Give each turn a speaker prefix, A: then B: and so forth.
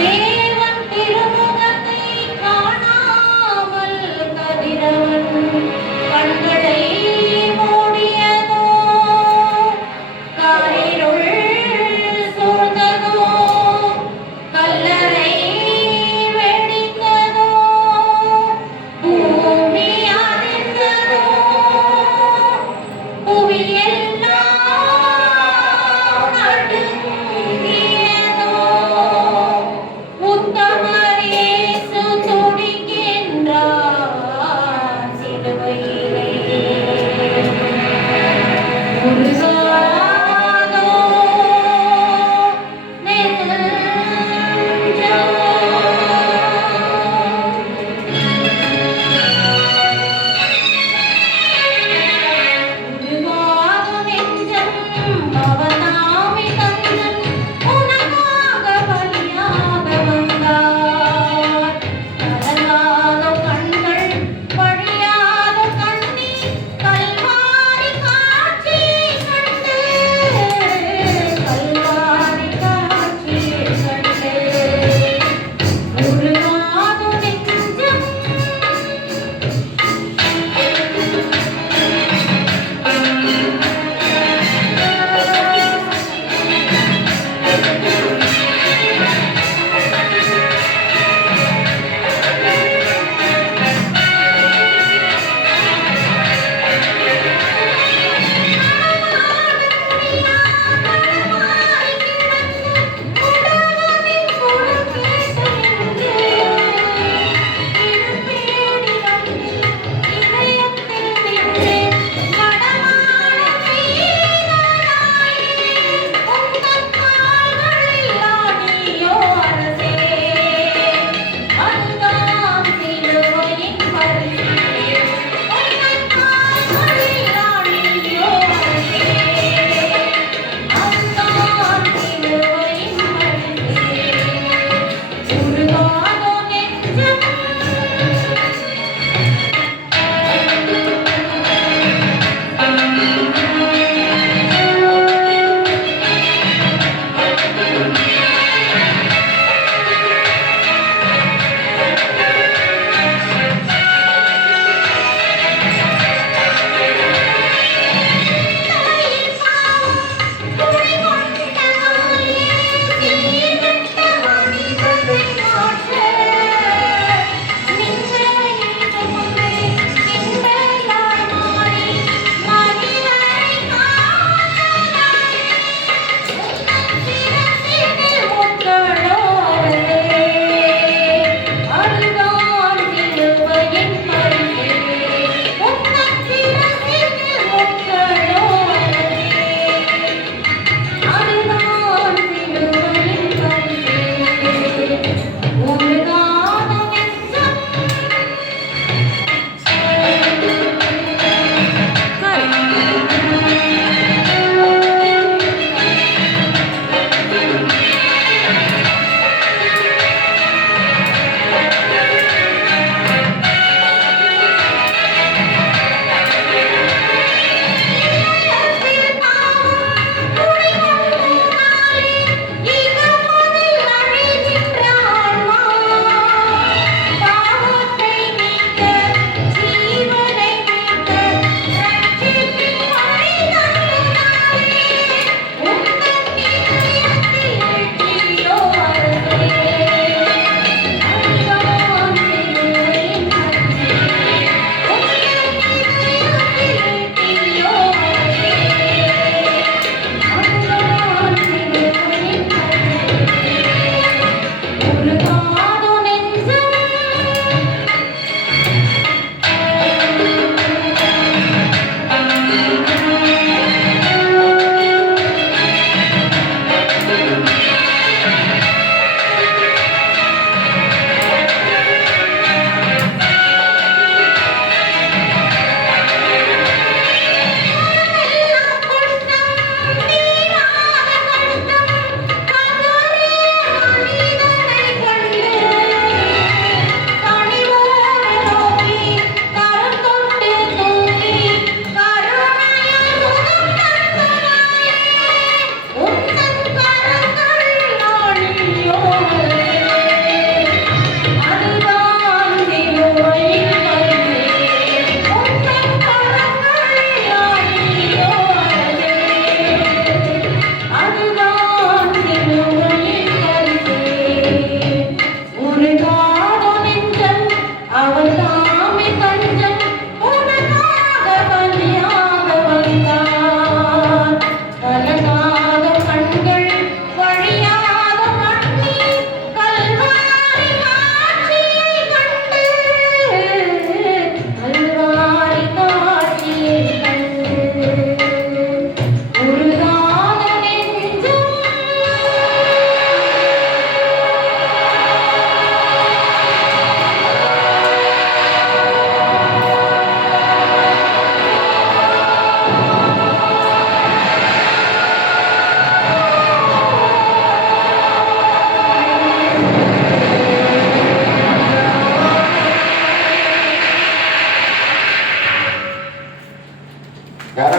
A: จริง